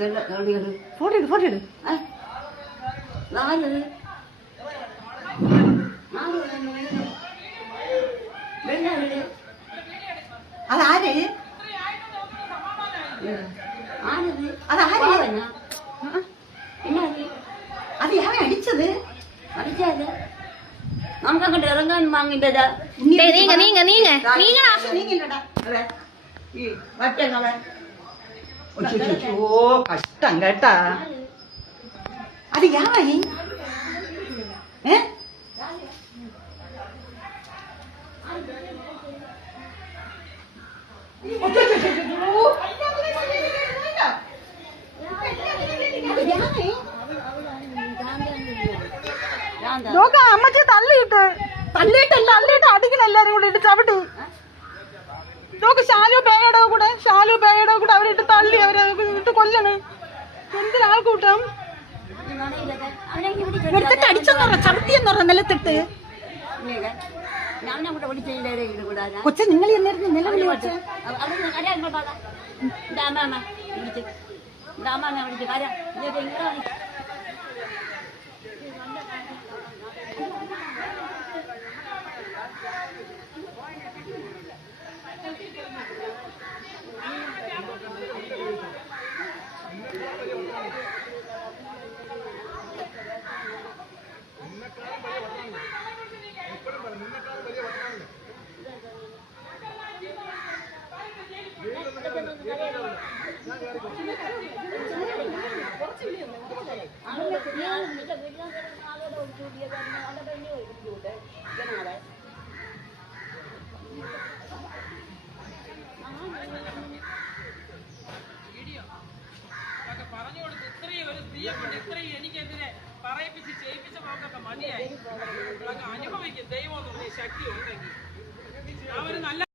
photo എടു photo എടു അതാര് അതാര് അത് ഞാൻ അടിച്ചത് അടിച്ചത് നമുക്ക് അങ്ങോട്ട് ഇറങ്ങാൻ വാങ്ങില്ലടാ നീങ്ങ നീങ്ങ നീങ്ങ നീങ്ങല്ലടാ ഓ കഷ്ടം കേട്ടാ അത് യാവായി അമ്മച്ചി തള്ളിയിട്ട് തള്ളിയിട്ടല്ല തള്ളിയിട്ട് അടിക്കണം എല്ലാരും കൂടെ ഇട്ട് ചവിട്ടി നോക്ക് ശാലു പേയുടെ കൂടെ അവരിട്ട് തള്ളി അവരെ ഇട്ട് കൊല്ലണ് എന്തിനാൾക്കൂട്ടം എടുത്തിട്ട് അടിച്ചെന്ന് പറഞ്ഞ ചവിട്ടിയെന്ന് പറഞ്ഞ നിലത്തിട്ട് കൊച്ച നിങ്ങൾ എന്നായിരുന്നു നിലവിളി കൊച്ച എനിക്കെതിരെ പറയിപ്പിച്ച് ചെയ്യിപ്പിച്ച പോക്കൊക്കെ മതിയായി അനുഭവിക്കും ദൈവം ശക്തി ഉണ്ടെങ്കിൽ അവർ നല്ല